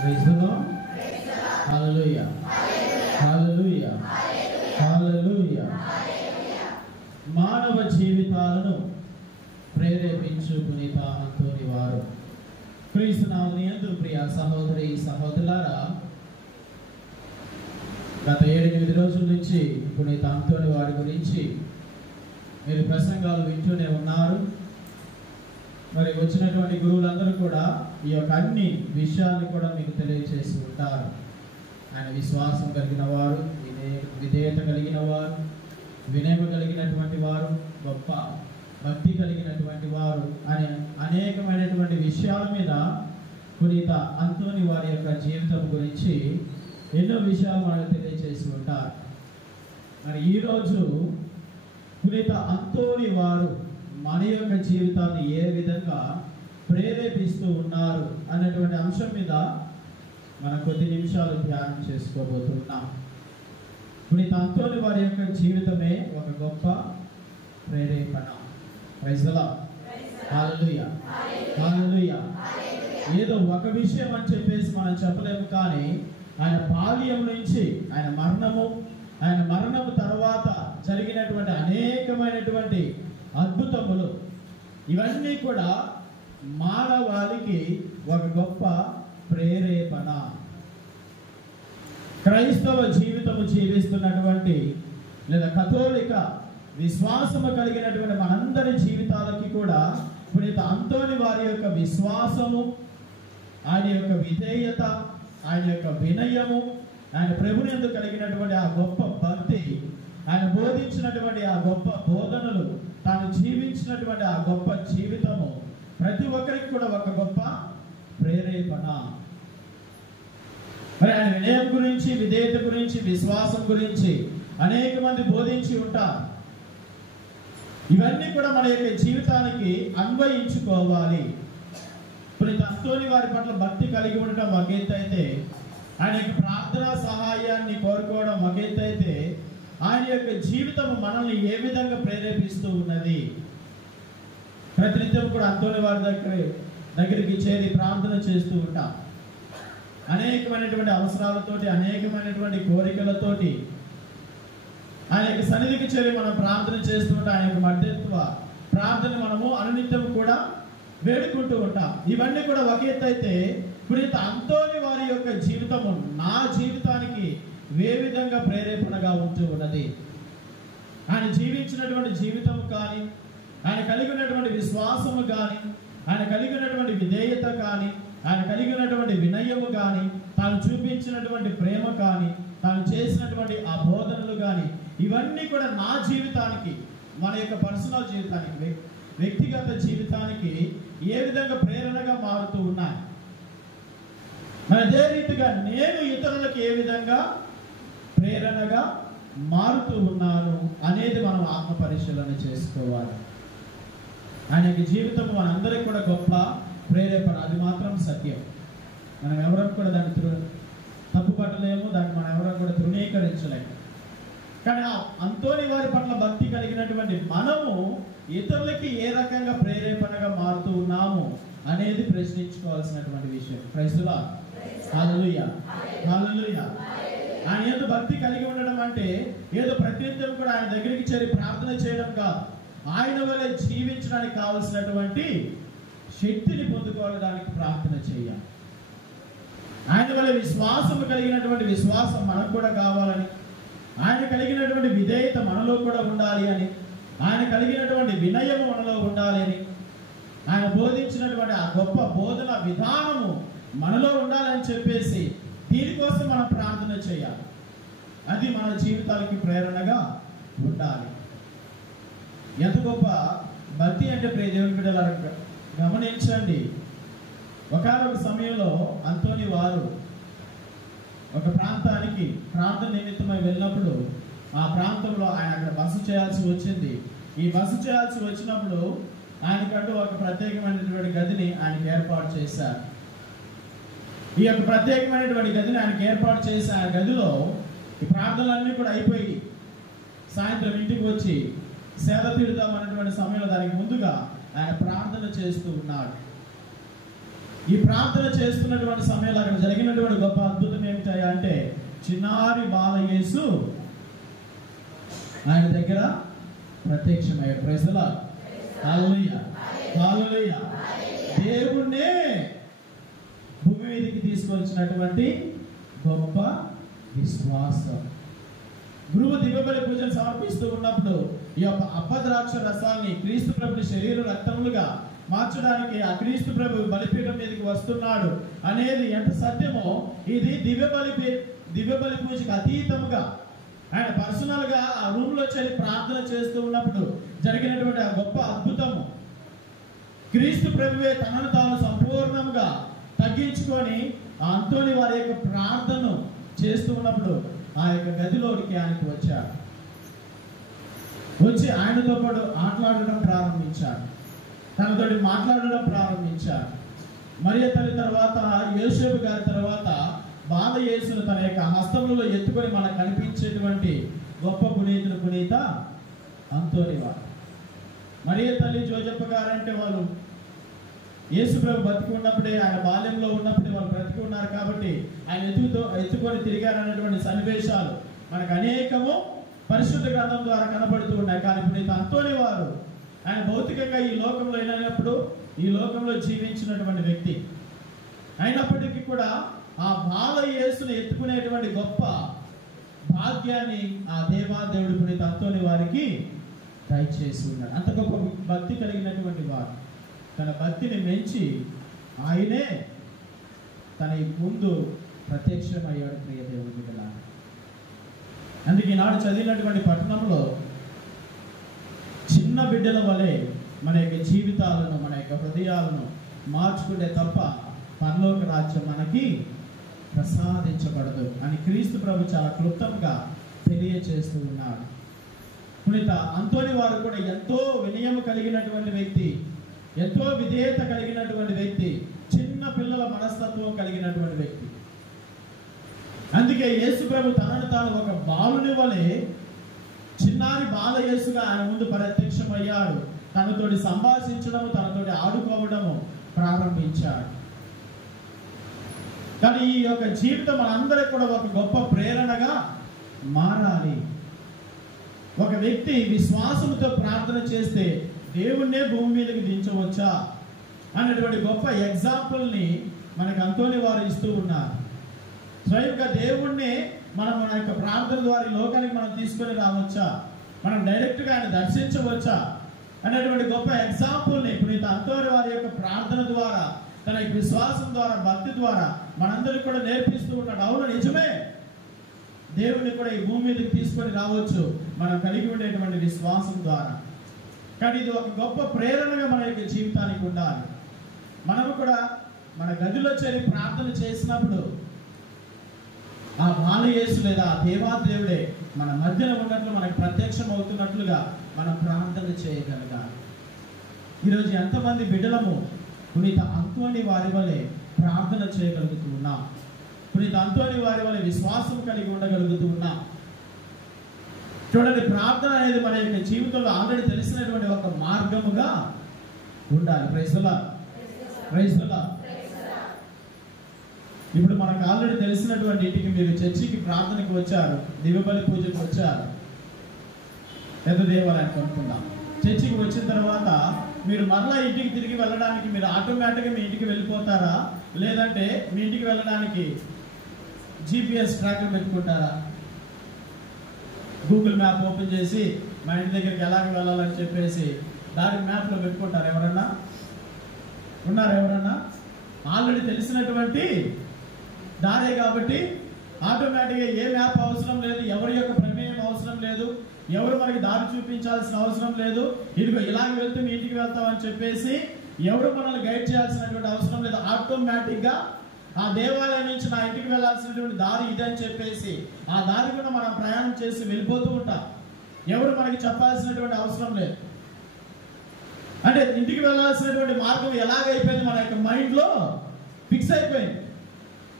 Praise the Lord. Hallelujah. Hallelujah. Hallelujah. మానవ జీవితాలను ప్రేరేపించు పునీత అంతోని వారు. క్రీస్తునామమున యందు ప్రియ సహోదరి సహోదరులారా, గత 7-8 రోజుల నుంచి పునీత అంతోని వారి గురించి మీరు ప్రసంగాలు వింటూనే ఉన్నారు. మరి వచ్చినటువంటి గురువులందరూ కూడా ఈ యొక్క అన్ని విషయాన్ని కూడా మీకు తెలియజేసి ఉంటారు. ఆయన విశ్వాసం కలిగిన వారు, విధేయత కలిగిన వారు, వినయం కలిగినటువంటి వారు, గొప్ప భక్తి కలిగినటువంటి వారు అనే అనేకమైనటువంటి విషయాల మీద పునీత అంతోని వారి యొక్క జీవితం గురించి ఎన్నో విషయాలు మనకు తెలియజేసి ఉంటారు. మరి ఈరోజు పునీత అంతోని వారు మన యొక్క జీవితాన్ని ఏ విధంగా ప్రేరేపిస్తూ ఉన్నారు అన్నటువంటి అంశం మీద మనం కొద్ది నిమిషాలు ధ్యానం చేసుకోబోతున్నాం. పునీత అంతోని వారి యొక్క జీవితమే ఒక గొప్ప ప్రేరేపణ. Praise the lord. Hallelujah. Hallelujah. ఏదో ఒక విషయం అని చెప్పేసి మనం చెప్పలేము, కానీ ఆయన బాల్యం నుంచి ఆయన మరణము తర్వాత జరిగినటువంటి అనేకమైనటువంటి అద్భుతములు, ఇవన్నీ కూడా మానవాళికి ఒక గొప్ప ప్రేరేపణ. క్రైస్తవ జీవితము జీవిస్తున్నటువంటి లేదా కథోలిక విశ్వాసము కలిగినటువంటి మనందరి జీవితాలకి కూడా పునీత అంతోని వారి యొక్క విశ్వాసము, ఆయన యొక్క విధేయత, ఆయన యొక్క వినయము, ఆయన ప్రభుని యందు కలిగినటువంటి ఆ గొప్ప భక్తి, ఆయన బోధించినటువంటి ఆ గొప్ప బోధనలు, తాను జీవించినటువంటి ఆ గొప్ప జీవితము ప్రతి ఒక్కరికి కూడా ఒక గొప్ప ప్రేరేపణ. మరి ఆయన వినయం గురించి, విధేయత గురించి, విశ్వాసం గురించి అనేక మంది బోధించి ఉంటారు. ఇవన్నీ కూడా మన యొక్క జీవితానికి అన్వయించుకోవాలి. పునీత అంతోని వారి పట్ల భక్తి కలిగి ఉండటం ఒక ఎత్తు అయితే, ఆయన యొక్క ప్రార్థనా సహాయాన్ని కోరుకోవడం ఒక ఎత్తు అయితే, ఆయన యొక్క జీవితం మనల్ని ఏ విధంగా ప్రేరేపిస్తూ ఉన్నది. ప్రతినిత్యం కూడా అంతోని వారి దగ్గరికి చేరి ప్రార్థన చేస్తూ ఉంటాం. అనేకమైనటువంటి అవసరాలతోటి, అనేకమైనటువంటి కోరికలతోటి ఆయన యొక్క సన్నిధికి చేరి మనం ప్రార్థన చేస్తూ ఉంటాం. ఆయన యొక్క మధ్యత్వ ప్రార్థన మనము అనునిత్యం కూడా వేడుకుంటూ ఉంటాం. ఇవన్నీ కూడా ఒక ఎత్తు అయితే, పునీత అంతోని వారి యొక్క జీవితము నా జీవితానికి ఏ విధంగా ప్రేరేపణగా ఉంటూ ఉన్నది. ఆయన జీవించినటువంటి జీవితం కానీ, ఆయన కలిగి ఉన్నటువంటి విశ్వాసము కానీ, ఆయన కలిగి ఉన్నటువంటి విధేయత కానీ, ఆయన కలిగి ఉన్నటువంటి వినయము కానీ, తాను చూపించినటువంటి ప్రేమ కానీ, తాను చేసినటువంటి ఆ బోధనలు కానీ, ఇవన్నీ కూడా నా జీవితానికి, మన యొక్క పర్సనల్ జీవితానికి, వ్యక్తిగత జీవితానికి ఏ విధంగా ప్రేరణగా మారుతూ ఉన్నాయి. మరి అదే రీతిగా నేను ఇతరులకు ఏ విధంగా ప్రేరణగా మారుతూ ఉన్నాను అనేది మనం ఆత్మ పరిశీలన చేసుకోవాలి. ఆయన యొక్క జీవితం మనందరికీ కూడా గొప్ప ప్రేరేపణ, అది మాత్రం సత్యం. మనం ఎవరం కూడా దాన్ని తప్పు పట్టలేము, దాన్ని మనం ఎవరం కూడా తృణీకరించలేము. కానీ అంతోని వారి పట్ల భక్తి కలిగినటువంటి మనము ఇతరులకి ఏ రకంగా ప్రేరేపణగా మారుతూ ఉన్నాము అనేది ప్రశ్నించుకోవాల్సినటువంటి విషయం. Praise the lord. Hallelujah. Hallelujah. ఆయన ఏదో భక్తి కలిగి ఉండడం అంటే ఏదో ప్రతినిత్యం కూడా ఆయన దగ్గరికి చేరి ప్రార్థన చేయడం కాదు. ఆయన వల్ల జీవించడానికి కావలసినటువంటి శక్తిని పొందుకోవడానికి ప్రార్థన చేయాలి. ఆయన వల్ల విశ్వాసం కలిగినటువంటి విశ్వాసం మనకు కూడా కావాలని, ఆయన కలిగినటువంటి విధేయత మనలో కూడా ఉండాలి అని, ఆయన కలిగినటువంటి వినయము మనలో ఉండాలి అని, ఆయన బోధించినటువంటి ఆ గొప్ప బోధన విధానము మనలో ఉండాలని చెప్పేసి దీనికోసం మనం ప్రార్థన చేయాలి. అది మన జీవితాలకి ప్రేరణగా ఉండాలి. ఎంత గొప్ప భక్తి అంటే ప్రియ దేవుని బిడ్డలారా, గమనించండి. ఒకనొక సమయంలో అంతోని వారు ఒక ప్రాంతానికి ప్రార్థన నిమిత్తమై వెళ్ళినప్పుడు, ఆ ప్రాంతంలో ఆయన అక్కడ బస చేయాల్సి వచ్చింది. ఈ బస చేయాల్సి వచ్చినప్పుడు ఆయనకంటూ ఒక ప్రత్యేకమైనటువంటి గదిని ఆయనకు ఏర్పాటు చేశారు. ఈ యొక్క ప్రత్యేకమైనటువంటి గదిని ఆయనకు ఏర్పాటు చేసి ఆ గదిలో ఈ ప్రార్థనలన్నీ కూడా అయిపోయి సాయంత్రం ఇంటికి వచ్చి సేద తీరుదాం అనేటువంటి సమయంలో దానికి ముందుగా ఆయన ప్రార్థన చేస్తూ ఉన్నాడు. ఈ ప్రార్థన చేస్తున్నటువంటి సమయంలో అక్కడ జరిగినటువంటి గొప్ప అద్భుతం ఏమిటా అంటే, చిన్నారి బాలయేసు ఆయన దగ్గర ప్రత్యక్షమయ్యాడు. Praise the lord. Hallelujah, hallelujah. దేవుణ్ణే భూమి మీదకి తీసుకొచ్చినటువంటి గొప్ప విశ్వాసం. గురువు దివ్యబలి పూజను సమర్పిస్తూ ఉన్నప్పుడు ఈ యొక్క అపద్రాక్ష రసాన్ని క్రీస్తు ప్రభుని శరీర రక్తములుగా మార్చడానికి ఆ క్రీస్తు ప్రభు బలిపీఠం మీదకి వస్తున్నాడు అనేది ఎంత సత్యమో, ఇది దివ్యబలి పూజకి అతీతముగా ఆయన పర్సనల్ గా ఆ రూమ్ లో చేరి ప్రార్థన చేస్తూ ఉన్నప్పుడు జరిగినటువంటి ఆ గొప్ప అద్భుతము. క్రీస్తు ప్రభువే తనను తాను సంపూర్ణంగా తగ్గించుకొని ఆ అంతోని వారి యొక్క ప్రార్థనను చేస్తూ ఉన్నప్పుడు ఆ యొక్క గదిలోకి ఆయనకు వచ్చాడు. వచ్చి ఆయనతో పాటు ఆటలాడడం ప్రారంభించాడు, తనతోటి మాట్లాడడం ప్రారంభించాడు. మరియ తల్లి తర్వాత, యోసేపు గారి తర్వాత బాలయేసును తన యొక్క హస్తములలో ఎత్తుకొని మనకు కనిపించేటువంటి గొప్ప పునీత అంతోని వారు. మరియ తల్లి జోజప్ప గారు అంటే వాళ్ళు యేసు ప్రభు బతికి ఉన్నప్పుడే, ఆయన బాల్యంలో ఉన్నప్పుడే వాళ్ళు బ్రతికి ఉన్నారు కాబట్టి ఆయన ఎత్తుకొని తిరిగారన్నటువంటి సన్నివేశాలు మనకు అనేకము పరిశుద్ధ గ్రంథం ద్వారా కనబడుతూ ఉన్నాయి. కానీ పునీత అంతోని వారు ఆయన భౌతికంగా ఈ లోకంలో అయినప్పుడు ఈ లోకంలో జీవించినటువంటి వ్యక్తి అయినప్పటికీ కూడా ఆ బాలయేసును ఎత్తుకునేటువంటి గొప్ప భాగ్యాన్ని ఆ దేవాదేవుడు పునీత అంతోని వారికి దయచేసి ఉన్నాడు. అంత గొప్ప భక్తి కలిగినటువంటి వారు తన భక్తిని మెంచి ఆయనే తన ముందు ప్రత్యక్షమయ్యాడు. ప్రియ దేవుడి బిడ్డలారా, అందుకే ఈనాడు చదివినటువంటి పట్టణంలో చిన్న బిడ్డల వలె మన యొక్క జీవితాలను, మన యొక్క హృదయాలను మార్చుకుంటే తప్ప పరలోక రాజ్యం మనకి ప్రసాదించబడదు అని క్రీస్తు ప్రభు చాలా క్లుప్తంగా తెలియచేస్తూ ఉన్నాడు. పునీత అంతోని వారు కూడా ఎంతో వినయము కలిగినటువంటి వ్యక్తి, ఎంతో విధేయత కలిగినటువంటి వ్యక్తి, చిన్న పిల్లల మనస్తత్వం కలిగినటువంటి వ్యక్తి. అందుకే యేసు ప్రభు తనను తాను ఒక బాలుని వలె చిన్నారి బాలయేసుగా ఆయన ముందు ప్రత్యక్షమయ్యాడు. తనతోటి సంభాషించడము, తనతోటి ఆడుకోవడము ప్రారంభించాడు. కానీ ఈ యొక్క జీవితం మనందరికి కూడా ఒక గొప్ప ప్రేరణగా మారాలి. ఒక వ్యక్తి విశ్వాసంతో ప్రార్థన చేస్తే దేవుణ్ణే భూమి మీదకి దించవచ్చా అనేటువంటి గొప్ప ఎగ్జాంపుల్ని మనకు అంతోని వారు ఇస్తూ ఉన్నారు. స్వయంగా దేవుణ్ణి మనం మన యొక్క ప్రార్థన ద్వారా ఈ లోకానికి మనం తీసుకొని రావచ్చా, మనం డైరెక్ట్గా ఆయన దర్శించవచ్చా అనేటువంటి గొప్ప ఎగ్జాంపుల్ని పునీత అంతోని వారి యొక్క ప్రార్థన ద్వారా, తన యొక్క విశ్వాసం ద్వారా, భక్తి ద్వారా మనందరికీ కూడా నేర్పిస్తూ ఉన్నాడు. అవును, నిజమే, దేవుణ్ణి కూడా ఈ భూమి మీదకి తీసుకొని రావచ్చు మనం కలిగి ఉండేటువంటి విశ్వాసం ద్వారా. కానీ ఇది ఒక గొప్ప ప్రేరణగా మన యొక్క జీవితానికి ఉండాలి. మనము కూడా మన గదిలో చేరి ప్రార్థన చేసినప్పుడు ఆ బాలయేసు లేదా ఆ దేవాదేవుడే మన మధ్యలో ఉన్నట్లు మనకు ప్రత్యక్షం అవుతున్నట్లుగా మనం ప్రార్థన చేయగలగాలి. ఈరోజు ఎంతమంది బిడ్డలము పునీత అంతోని వారి వలె ప్రార్థన చేయగలుగుతూ ఉన్నాం, పునీత అంతోని వారి వలె విశ్వాసం కలిగి ఉండగలుగుతూ ఉన్నాం. చూడండి, ప్రార్థన అనేది మన యొక్క జీవితంలో ఆల్రెడీ తెలిసినటువంటి ఒక మార్గముగా ఉండాలి. Praise the lord, praise the lord. ఇప్పుడు మనకు ఆల్రెడీ తెలిసినటువంటి ఇంటికి మీరు చర్చికి ప్రార్థనకు వచ్చారు, దివ్యబలి పూజకు వచ్చారు, పెద్ద దేవాలయానికి అనుకుందాం. చర్చికి వచ్చిన తర్వాత మీరు మరలా ఇంటికి తిరిగి వెళ్ళడానికి మీరు ఆటోమేటిక్గా మీ ఇంటికి వెళ్ళిపోతారా, లేదంటే మీ ఇంటికి వెళ్ళడానికి GPS ట్రాకర్ పెట్టుకుంటారా? గూగుల్ మ్యాప్ ఓపెన్ చేసి మా ఇంటి దగ్గరికి ఎలాగ వెళ్ళాలని చెప్పేసి దాని మ్యాప్లో పెట్టుకుంటారు. ఎవరన్నా ఉన్నారు? ఎవరన్నా? ఆల్రెడీ తెలిసినటువంటి దారే కాబట్టి ఆటోమేటిక్గా ఏ మ్యాప్ అవసరం లేదు, ఎవరి యొక్క ప్రమేయం అవసరం లేదు, ఎవరు మనకి దారి చూపించాల్సిన అవసరం లేదు. ఇదిగో ఇలాగ వెళ్తే మీ ఇంటికి వెళ్తామని చెప్పేసి ఎవరు మనల్ని గైడ్ చేయాల్సినటువంటి అవసరం లేదు. ఆటోమేటిక్గా ఆ దేవాలయం నుంచి నా ఇంటికి వెళ్ళాల్సినటువంటి దారి ఇదని చెప్పేసి ఆ దారి కూడా మనం ప్రయాణం చేసి వెళ్ళిపోతూ ఉంటాం. ఎవరు మనకి చెప్పాల్సినటువంటి అవసరం లేదు. అంటే ఇంటికి వెళ్ళాల్సినటువంటి మార్గం ఎలాగైపోయింది, మన యొక్క మైండ్లో ఫిక్స్ అయిపోయింది.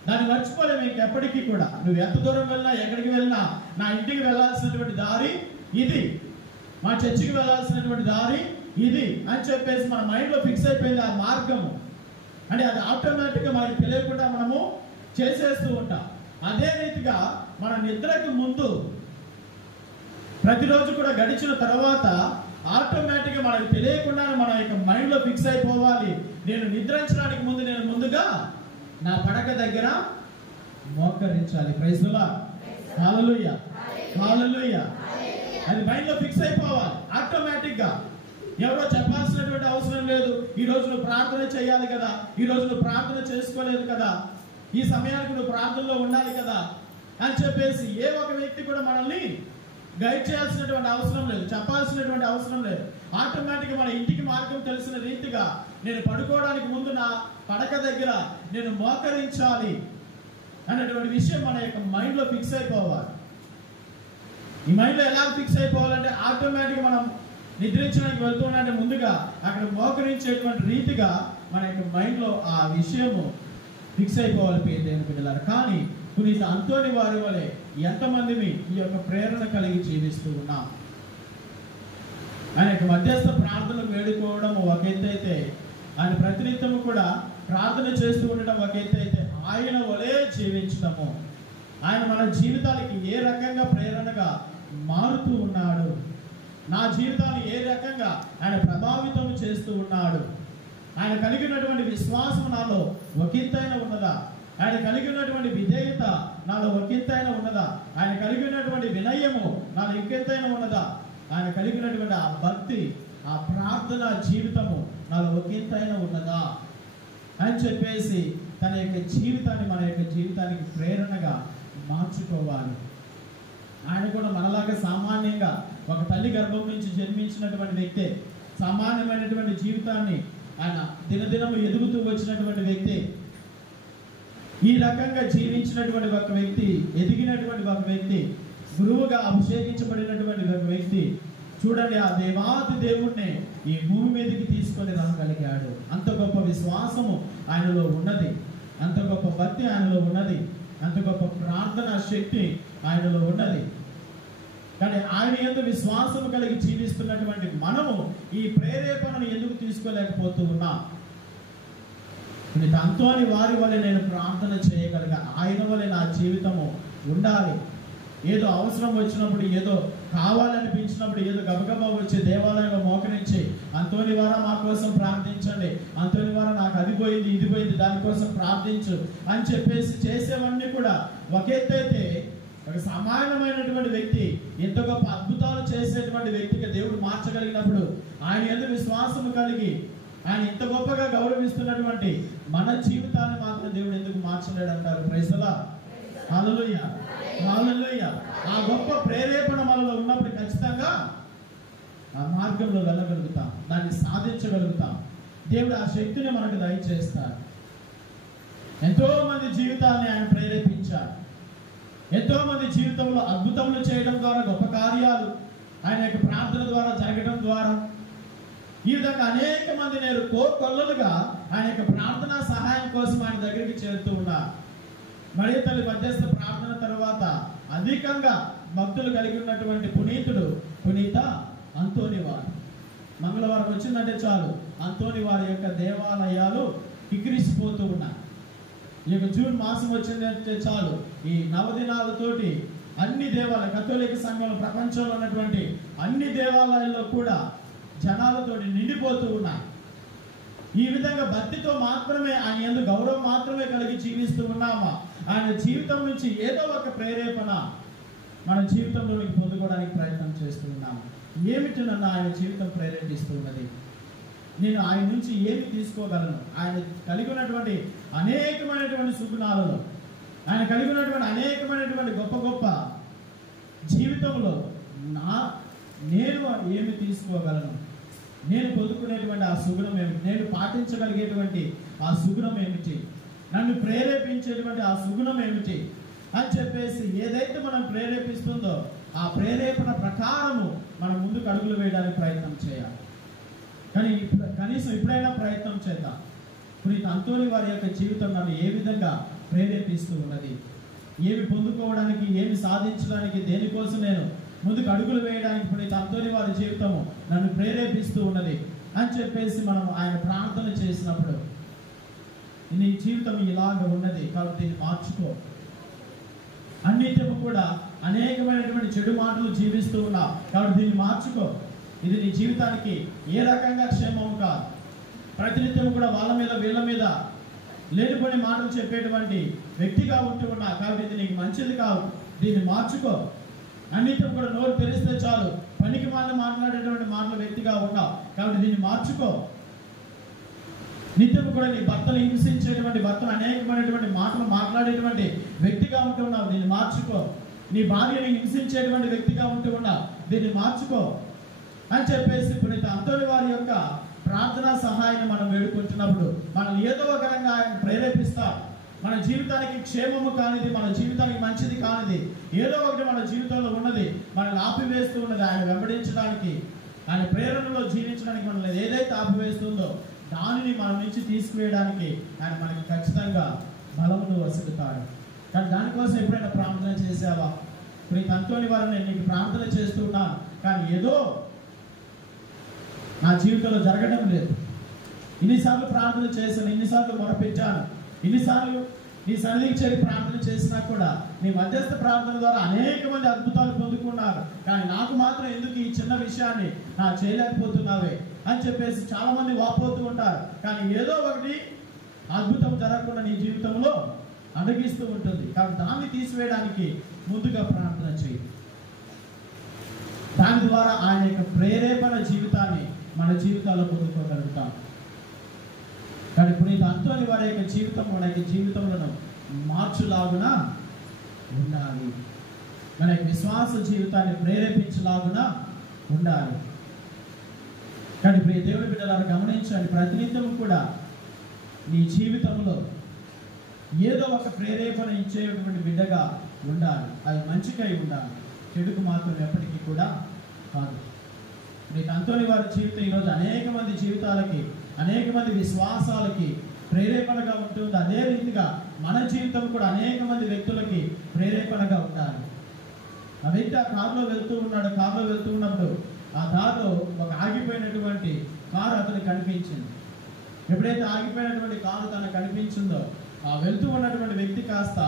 దాన్ని మర్చిపోలేము ఇంకెప్పటికీ కూడా. నువ్వు ఎంత దూరం వెళ్ళినా, ఎక్కడికి వెళ్ళినా నా ఇంటికి వెళ్ళాల్సినటువంటి దారి ఇది, మా చర్చికి వెళ్ళాల్సినటువంటి దారి ఇది అని చెప్పేసి మన మైండ్లో ఫిక్స్ అయిపోయింది ఆ మార్గము. అంటే అది ఆటోమేటిక్గా మనకి తెలియకుండా మనము చేసేస్తూ ఉంటాం. అదే రీతిగా మన నిద్రకు ముందు ప్రతిరోజు కూడా గడిచిన తర్వాత ఆటోమేటిక్గా మనకు తెలియకుండా మన యొక్క మైండ్లో ఫిక్స్ అయిపోవాలి, నేను నిద్రించడానికి ముందు నేను ముందుగా నా పడక దగ్గర మోకరించాలి. ప్రైజ్ ది లార్డ్, హల్లెలూయా, హల్లెలూయా. అది మైండ్లో ఫిక్స్ అయిపోవాలి ఆటోమేటిక్గా. ఎవరో చెప్పాల్సినటువంటి అవసరం లేదు. ఈ రోజు నువ్వు ప్రార్థన చేయాలి కదా, ఈ రోజు నువ్వు ప్రార్థన చేసుకోలేదు కదా, ఈ సమయానికి నువ్వు ప్రార్థనలో ఉండాలి కదా అని చెప్పేసి ఏ ఒక వ్యక్తి కూడా మనల్ని గైడ్ చేయాల్సినటువంటి అవసరం లేదు, చెప్పాల్సినటువంటి అవసరం లేదు. ఆటోమేటిక్గా మన ఇంటికి మార్గం తెలిసిన రీతిగా నేను పడుకోవడానికి ముందు నా పడక దగ్గర నేను మోకరించాలి అనేటువంటి విషయం మన యొక్క మైండ్లో ఫిక్స్ అయిపోవాలి. ఈ మైండ్లో ఎలా ఫిక్స్ అయిపోవాలంటే ఆటోమేటిక్గా మనం నిద్రించడానికి వెళ్తున్నట్టే ముందుగా అక్కడ మోకరించేటువంటి రీతిగా మన యొక్క మైండ్లో ఆ విషయము ఫిక్స్ అయిపోవాలి దేవుని పిల్లలారా. కానీ పునీత అంతోని వారి వలె ఎంతమందిని ఈ యొక్క ప్రేరణ కలిగి జీవిస్తూ ఉన్నాం. ఆయన యొక్క మధ్యస్థ ప్రార్థనలు వేడుకోవడం ఒక ఎత్తు అయితే, ఆయన ప్రతినిత్యము కూడా ప్రార్థన చేస్తూ ఉండడం ఒక ఎత్తు అయితే, ఆయన వలె జీవించడము, ఆయన మన జీవితాలకి ఏ రకంగా ప్రేరణగా మారుతూ ఉన్నాడు, నా జీవితాన్ని ఏ రకంగా ఆయన ప్రభావితం చేస్తూ ఉన్నాడు, ఆయన కలిగినటువంటి విశ్వాసం నాలో ఒకంతైన ఉన్నదా, ఆయన కలిగినటువంటి విధేయత నాలో ఒకంతైన ఉన్నదా, ఆయన కలిగినటువంటి వినయము నాలో ఇంకెంతైన ఉన్నదా, ఆయన కలిగినటువంటి ఆ భక్తి, ఆ ప్రార్థన జీవితము నాలో ఒకంతైన ఉన్నదా అని చెప్పేసి తన యొక్క జీవితాన్ని మన యొక్క జీవితానికి ప్రేరణగా మార్చుకోవాలి. ఆయన కూడా మనలాగా సామాన్యంగా ఒక తల్లి గర్భం నుంచి జన్మించినటువంటి వ్యక్తే, సామాన్యమైనటువంటి జీవితాన్ని ఆయన దినదినము ఎదుగుతూ వచ్చినటువంటి వ్యక్తి, ఈ రకంగా జీవించినటువంటి ఒక వ్యక్తి, ఎదిగినటువంటి ఒక వ్యక్తి, గురువుగా అభిషేకించబడినటువంటి ఒక వ్యక్తి. చూడండి, ఆ దేవాది దేవుణ్ణి ఈ భూమి మీదకి తీసుకొని రాగలిగాడు. అంత గొప్ప విశ్వాసము ఆయనలో ఉన్నది, అంత గొప్ప భక్తి ఆయనలో ఉన్నది, అంత గొప్ప ప్రార్థనా శక్తి ఆయనలో ఉన్నది. కానీ ఆయన యందు విశ్వాసం కలిగి జీవిస్తున్నటువంటి మనము ఈ ప్రేరేపణను ఎందుకు తీసుకోలేకపోతూ ఉన్నాం? అంతోని వారి వలె నేను ప్రార్థన చేయగలిగ, ఆయన వలె నా జీవితము ఉండాలి. ఏదో అవసరం వచ్చినప్పుడు, ఏదో కావాలనిపించినప్పుడు, ఏదో గబగబా వచ్చి దేవాలయంలో మోకరించి అంతోని వారా మా కోసం ప్రార్థించండి, అంతోని వారా నాకు అది పోయింది ఇది పోయింది దానికోసం ప్రార్థించు అని చెప్పేసి చేసేవన్నీ కూడా ఒక ఎత్తైతే, ఒక సామాన్యమైనటువంటి వ్యక్తి ఎంత గొప్ప అద్భుతాలు చేసేటువంటి వ్యక్తిగా దేవుడు మార్చగలిగినప్పుడు, ఆయన యందు విశ్వాసము కలిగి ఆయన ఇంత గొప్పగా గౌరవిస్తున్నటువంటి మన జీవితాన్ని మాత్రం దేవుడు ఎందుకు మార్చలేడు అంటారు? ప్రైజ్ ది లార్డ్, హల్లెలూయా, హల్లెలూయా. ఆ గొప్ప ప్రేరేపణ మనలో ఉన్నప్పుడు ఖచ్చితంగా ఆ మార్గంలో వెళ్ళగలుగుతాం, దాన్ని సాధించగలుగుతాం. దేవుడు ఆ శక్తిని మనకు దయచేస్తాడు. ఎంతో మంది జీవితాన్ని ఆయన ప్రేరేపించాడు. ఎంతో మంది జీవితంలో అద్భుతములు చేయడం ద్వారా, గొప్ప కార్యాలు ఆయన యొక్క ప్రార్థన ద్వారా జరగడం ద్వారా, ఈ విధంగా అనేక మంది నేరు కోకొల్లలుగా ఆయన యొక్క ప్రార్థనా సహాయం కోసం ఆయన దగ్గరికి చేరుతూ ఉన్నారు. మరియ తల్లి మధ్యస్థ ప్రార్థన తర్వాత అధికంగా భక్తులు కలిగి ఉన్నటువంటి పునీత అంతోని వారు. మంగళవారం వచ్చిందంటే చాలు అంతోని వారి యొక్క దేవాలయాలు కిక్కిరిసిపోతూ ఉన్నాయి. ఈ యొక్క జూన్ మాసం వచ్చిందంటే చాలు ఈ నవదినాలతోటి అన్ని దేవాలయ కథోలిక సంఘంలో ప్రపంచంలో ఉన్నటువంటి అన్ని దేవాలయాల్లో కూడా జనాలతోటి నిండిపోతూ ఉన్నాయి. ఈ విధంగా భక్తితో మాత్రమే ఆయన యందు గౌరవం మాత్రమే కలిగి జీవిస్తూ ఉన్నామా? ఆయన జీవితం నుంచి ఏదో ఒక ప్రేరేపణ మన జీవితంలోకి పొందుకోవడానికి ప్రయత్నం చేస్తూ ఉన్నాము. ఏమిటి నన్ను ఆయన జీవితం ప్రేరేపిస్తూ ఉన్నది? నేను ఆయన నుంచి ఏమి తీసుకోగలను? ఆయన కలిగి ఉన్నటువంటి అనేకమైనటువంటి సుగుణాలలో, ఆయన కలిగి ఉన్నటువంటి అనేకమైనటువంటి గొప్ప గొప్ప జీవితంలో నేను ఏమి తీసుకోగలను? నేను పొందుకునేటువంటి ఆ సుగుణం ఏమిటి? నేను పాటించగలిగేటువంటి ఆ సుగుణం ఏమిటి? నన్ను ప్రేరేపించేటువంటి ఆ సుగుణం ఏమిటి అని చెప్పేసి ఏదైతే మనం ప్రేరేపిస్తుందో ఆ ప్రేరేపణ ప్రకారము మనం ముందుకు అడుగులు వేయడానికి ప్రయత్నం చేయాలి. కానీ కనీసం ఇప్పుడైనా ప్రయత్నం చేద్దాం. పునీత అంతోని వారి యొక్క జీవితం నన్ను ఏ విధంగా ప్రేరేపిస్తూ ఉన్నది? ఏమి పొందుకోవడానికి, ఏమి సాధించడానికి, దేనికోసం నేను ముందుకు అడుగులు వేయడానికి పునీత అంతోని వారి జీవితము నన్ను ప్రేరేపిస్తూ ఉన్నది అని చెప్పేసి మనం ఆయన ప్రార్థన చేసినప్పుడు నీ జీవితం ఇలాగ ఉన్నది కాబట్టి దీన్ని మార్చుకో. అన్నిటిని కూడా అనేకమైనటువంటి చెడు మాటలు జీవిస్తూ ఉన్నావు కాబట్టి దీన్ని మార్చుకో. ఇది నీ జీవితానికి ఏ రకంగా క్షేమం కాదు. ప్రతినిత్యం కూడా వాళ్ళ మీద వీళ్ళ మీద లేనిపోని మాటలు చెప్పేటువంటి వ్యక్తిగా ఉంటూ ఉన్నా కాబట్టి ఇది నీకు మంచిది కాదు. దీన్ని మార్చుకో. అన్నిటిని కూడా నోరు తెరిస్తే చాలు పనికి మాట్లాడేటువంటి మాటల వ్యక్తిగా ఉన్నావు కాబట్టి దీన్ని మార్చుకో. నిత్యం కూడా నీ భర్తను హింసించేటువంటి, భర్తను అనేకమైనటువంటి మాటలు మాట్లాడేటువంటి వ్యక్తిగా ఉంటూ ఉన్నావు, దీన్ని మార్చుకో. నీ భార్యని హింసించేటువంటి వ్యక్తిగా ఉంటూ ఉన్నావు, దీన్ని మార్చుకో అని చెప్పేసి పునీత అంతోని వారి యొక్క ప్రార్థనా సహాయాన్ని మనం వేడుకుంటున్నప్పుడు మనల్ని ఏదో ఒక రకంగా ఆయన ప్రేరేపిస్తాడు. మన జీవితానికి క్షేమము కానిది, మన జీవితానికి మంచిది కానిది ఏదో ఒకటి మన జీవితంలో ఉన్నది మనల్ని ఆపివేస్తూ ఉన్నది. ఆయన వెంబడించడానికి, ఆయన ప్రేరణలో జీవించడానికి మనల్ని ఏదైతే ఆపివేస్తుందో దానిని మన నుంచి తీసుకువేయడానికి ఆయన మనకి ఖచ్చితంగా బలమును వసుకుతాడు. కానీ దానికోసం ఎప్పుడైనా ప్రార్థన చేసావా? ఇప్పుడు ఈ అంతోని వారిని నేను నీకు ప్రార్థన చేస్తున్నాను కానీ ఏదో నా జీవితంలో జరగడం లేదు. ఇన్నిసార్లు ప్రార్థన చేశాను, ఇన్నిసార్లు మొరపెట్టాను, ఇన్నిసార్లు నీ సన్నిధికి చేరి ప్రార్థన చేసినా కూడా నీ మధ్యస్థ ప్రార్థన ద్వారా అనేక మంది అద్భుతాలు పొందుకున్నారు కానీ నాకు మాత్రం ఎందుకు ఈ చిన్న విషయాన్ని నా చేయలేకపోతున్నావే అని చెప్పేసి చాలా మంది వాపోతూ ఉంటారు. కానీ ఏదో ఒకటి అద్భుతం జరగకుండా నీ జీవితంలో అడగిస్తూ ఉంటుంది. కాబట్టి దాన్ని తీసివేయడానికి ముందుగా ప్రార్థన చేయి. దాని ద్వారా ఆయన యొక్క ప్రేరేపణ జీవితాన్ని మన జీవితాల్లో పొందుకోగలుగుతాం. కానీ ఇప్పుడు ఇది అంతోని వారి యొక్క జీవితం మన యొక్క జీవితంలో మార్చులాగున ఉండాలి. మన యొక్క విశ్వాస జీవితాన్ని ప్రేరేపించలాగున ఉండాలి. కానీ ఇప్పుడు దేవుని బిడ్డలను గమనించండి, ప్రతినిత్యం కూడా నీ జీవితంలో ఏదో ఒక ప్రేరేపణ ఇచ్చేటువంటి బిడ్డగా ఉండాలి. అది మంచికై ఉండాలి, చెడుకు మాత్రం ఎప్పటికీ కూడా కాదు. మీకు అంతోని వారి జీవితం ఈరోజు అనేక మంది జీవితాలకి, అనేక మంది విశ్వాసాలకి ప్రేరేపణగా ఉంటుంది. అదే రీతిగా మన జీవితం కూడా అనేక మంది వ్యక్తులకి ప్రేరేపణగా ఉండాలి. ఆ వ్యక్తి ఆ కారులో వెళ్తూ ఉన్నాడు. కారులో వెళ్తూ ఉన్నప్పుడు ఆ దారిలో ఒక ఆగిపోయినటువంటి కారు అతనికి కనిపించింది. ఎప్పుడైతే ఆగిపోయినటువంటి కారు తనకు కనిపించిందో ఆ వెళ్తూ ఉన్నటువంటి వ్యక్తి కాస్త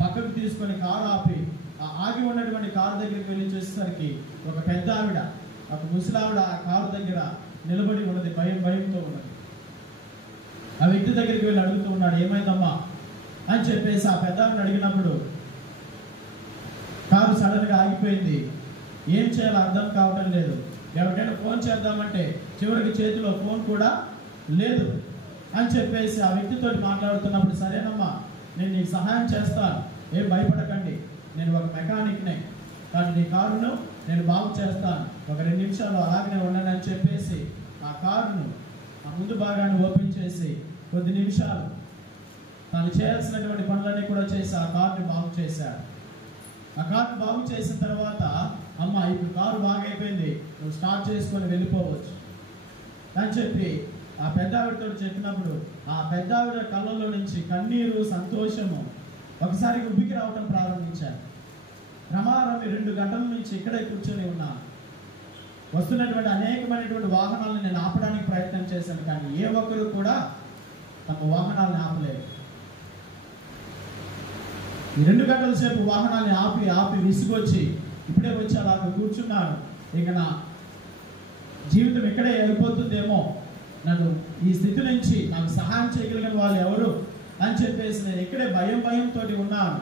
పక్కకు తీసుకొని కారు ఆపి ఆ ఆగి ఉన్నటువంటి కారు దగ్గరికి వెళ్ళి చూసేసరికి ఒక పెద్ద ఆవిడ, ఒక ముసలావిడ ఆ కారు దగ్గర నిలబడి ఉన్నది, భయంతో ఉన్నది. ఆ వ్యక్తి దగ్గరికి వెళ్ళి అడుగుతూ ఉన్నాడు, ఏమైందమ్మా అని చెప్పేసి ఆ పెద్ద ఆవిడ అడిగినప్పుడు కారు సడన్ గా ఆగిపోయింది, ఏం చేయాలో అర్థం కావటం లేదు, ఎవరికైనా ఫోన్ చేద్దామంటే చివరికి చేతిలో ఫోన్ కూడా లేదు అని చెప్పేసి ఆ వ్యక్తితో మాట్లాడుతున్నప్పుడు, సరేనమ్మా నేను నీకు సహాయం చేస్తాను, ఏం భయపడకండి, నేను ఒక మెకానిక్నే, కానీ నీ కారును నేను బాగు చేస్తాను, ఒక 2 నిమిషాలు అలాగనే ఉండండి అని చెప్పేసి ఆ కారును ఆ ముందు భాగాన్ని ఓపెన్ చేసి కొద్ది నిమిషాలు తను చేయాల్సినటువంటి పనులన్నీ కూడా చేసి ఆ కారుని బాగు చేశాడు. ఆ కారుని బాగు చేసిన తర్వాత, అమ్మ ఇప్పుడు కారు బాగైపోయింది, నువ్వు స్టార్ట్ చేసుకొని వెళ్ళిపోవచ్చు అని చెప్పి ఆ పెద్ద ఆవిడతో చెప్పినప్పుడు ఆ పెద్ద ఆవిడ కళ్ళల్లో నుంచి కన్నీరు, సంతోషము ఒకసారి ఉబ్బికి రావటం ప్రారంభించారు. ప్రమాదం 2 గంటల నుంచి ఇక్కడే కూర్చొని ఉన్నా. వస్తున్నటువంటి అనేకమైనటువంటి వాహనాలను నేను ఆపడానికి ప్రయత్నం చేశాను కానీ ఏ ఒక్కరు కూడా తమ వాహనాలను ఆపలేదు. ఈ 2 గంటల సేపు వాహనాన్ని ఆపి విసుగొచ్చి ఇప్పుడే వచ్చి అలా కూర్చున్నాను, ఇక నా జీవితం ఇక్కడే అయిపోతుందేమో, నన్ను ఈ స్థితి నుంచి నాకు సహాయం చేయగలిగిన వాళ్ళు ఎవరు అని చెప్పేసి నేను ఇక్కడే భయంతో ఉన్నాను.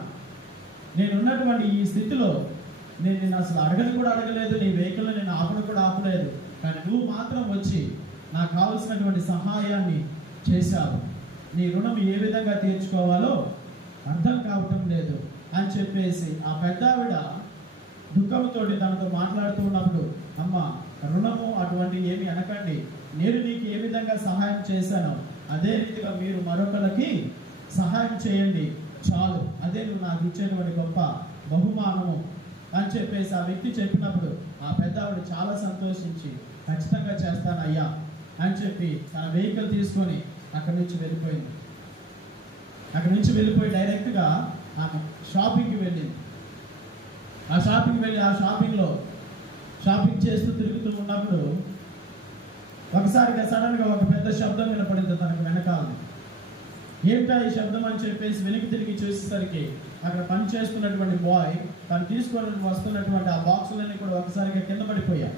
నేను ఉన్నటువంటి ఈ స్థితిలో నేను అసలు అడగలేదు, నీ వెహికల్ నేను ఆపలేదు, కానీ నువ్వు మాత్రం వచ్చి నాకు కావలసినటువంటి సహాయాన్ని చేశావు. నీ రుణం ఏ విధంగా తీర్చుకోవాలో అర్థం కావటం లేదు అని చెప్పేసి ఆ పెద్ద ఆవిడ దుఃఖంతో తనతో మాట్లాడుతూ ఉన్నప్పుడు, అమ్మ రుణము అటువంటి ఏమి అనకండి, నేను నీకు ఏ విధంగా సహాయం చేశానో అదే రీతిగా మీరు మరొకరికి సహాయం చేయండి చాలు, అదే నువ్వు నాకు ఇచ్చేటువంటి గొప్ప బహుమానము అని చెప్పేసి ఆ వ్యక్తి చెప్పినప్పుడు ఆ పెద్ద ఆవిడ చాలా సంతోషించి ఖచ్చితంగా చేస్తానయ్యా అని చెప్పి తన వెహికల్ తీసుకొని అక్కడి నుంచి వెళ్ళిపోయింది. అక్కడి నుంచి వెళ్ళిపోయి డైరెక్ట్గా ఆమె షాపింగ్కి వెళ్ళింది. ఆ షాపింగ్కి వెళ్ళి ఆ షాపింగ్ చేస్తూ తిరుగుతూ ఉన్నప్పుడు ఒకసారిగా సడన్గా ఒక పెద్ద శబ్దం వినపడింది తనకు వెనకాల. ఏమిటా ఈ శబ్దం అని చెప్పేసి వెనక్కి తిరిగి చూసేసరికి అక్కడ పని చేస్తున్నటువంటి బాయ్ తను తీసుకొని వస్తున్నటువంటి ఆ బాక్సులన్నీ కూడా ఒకసారిగా కింద పడిపోయా.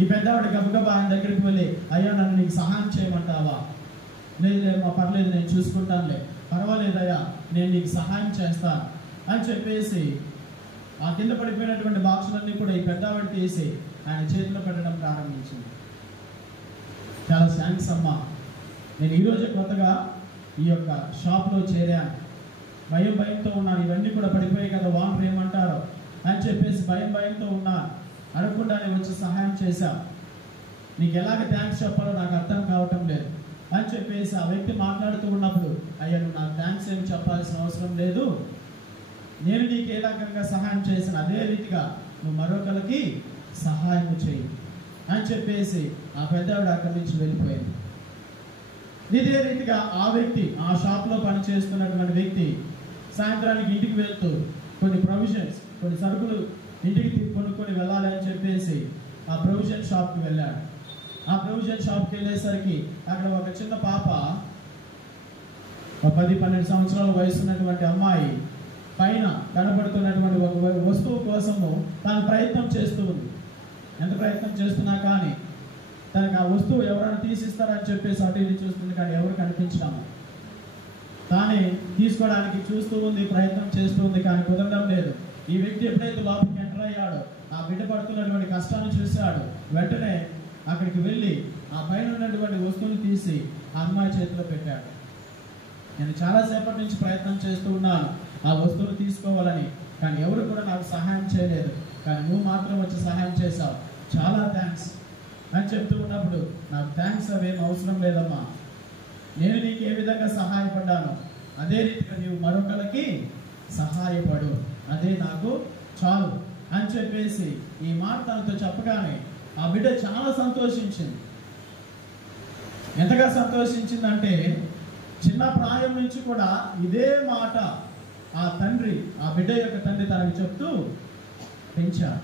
ఈ పెద్దవాడి గబగబా ఆయన దగ్గరికి వెళ్ళి, అయ్యా నన్ను నీకు సహాయం చేయమంటావా? లేదు పర్లేదు, నేను చూసుకుంటానులే, పర్వాలేదయ్యా, నేను నీకు సహాయం చేస్తాను అని చెప్పేసి ఆ కింద పడిపోయినటువంటి బాక్సులన్నీ కూడా ఈ పెద్దవాడి తీసి ఆయన చేతిలో పెట్టడం ప్రారంభించింది. చాలా థ్యాంక్స్ అమ్మా, నేను ఈరోజు కొత్తగా ఈ యొక్క షాప్లో చేరాను, భయంతో ఉన్నాను, ఇవన్నీ కూడా పడిపోయాయి కదా, వానరు ఏమంటారో అని చెప్పేసి భయంతో ఉన్నాను, అడగకుండానే వచ్చి సహాయం చేశాం, నీకు ఎలాగ థ్యాంక్స్ చెప్పాలో నాకు అర్థం కావటం లేదు అని చెప్పేసి ఆ వ్యక్తి మాట్లాడుతూ ఉన్నప్పుడు, అయ్యా నువ్వు నాకు థ్యాంక్స్ ఏమి చెప్పాల్సిన అవసరం లేదు, నేను నీకు ఏ రకంగా సహాయం చేసిన అదే రీతిగా నువ్వు మరొకరికి సహాయం చేయి అని చెప్పేసి ఆ పెద్దవాడు అక్కడి నుంచి వెళ్ళిపోయింది. ఇదే రీతిగా ఆ వ్యక్తి, ఆ షాప్లో పనిచేస్తున్నటువంటి వ్యక్తి సాయంత్రానికి ఇంటికి వెళ్తూ కొన్ని ప్రొవిజన్స్, కొన్ని సరుకులు ఇంటికి కొనుక్కొని వెళ్ళాలి అని చెప్పేసి ఆ ప్రొవిజన్ షాప్కి వెళ్ళాడు. ఆ ప్రొవిజన్ షాప్కి వెళ్ళేసరికి అక్కడ ఒక చిన్న పాప, 10-12 సంవత్సరాల వయసు ఉన్నటువంటి అమ్మాయి పైన కనబడుతున్నటువంటి ఒక వస్తువు కోసము తాను ప్రయత్నం చేస్తూ ఉంది. ఎంత ప్రయత్నం చేస్తున్నా కానీ తనకు ఆ వస్తువు ఎవరైనా తీసిస్తారని చెప్పేసి అటు ఇది చూస్తుంది, కానీ ఎవరు కనిపించడం. తానే తీసుకోవడానికి చూస్తూ ఉంది, ప్రయత్నం చేస్తూ ఉంది, కానీ కుదరడం లేదు. ఈ వ్యక్తి ఎప్పుడైతే లోపలికి ఎంటర్ అయ్యాడో ఆ బిడ్డ పడుతున్నటువంటి కష్టాన్ని చూశాడు. వెంటనే అక్కడికి వెళ్ళి ఆ పైన ఉన్నటువంటి వస్తువుని తీసి ఆ అమ్మాయి చేతిలో పెట్టాడు. నేను చాలాసేపటి నుంచి ప్రయత్నం చేస్తూ ఉన్నాను ఆ వస్తువును తీసుకోవాలని, కానీ ఎవరు కూడా నాకు సహాయం చేయలేదు, కానీ నువ్వు మాత్రం వచ్చి సహాయం చేశావు, చాలా థ్యాంక్స్ అని చెప్తూ ఉన్నప్పుడు, నాకు థ్యాంక్స్ అవేం అవసరం లేదమ్మా, నేను నీకు ఏ విధంగా సహాయపడ్డాను అదే రీతిగా నీవు మరొకరికి సహాయపడు, అదే నాకు చాలు అని చెప్పేసి ఈ మాట తనతో చెప్పగానే ఆ బిడ్డ చాలా సంతోషించింది. ఎంతగా సంతోషించిందంటే చిన్న ప్రాయం నుంచి కూడా ఇదే మాట ఆ తండ్రి, ఆ బిడ్డ యొక్క తండ్రి తనకు చెప్తూ పెంచాడు.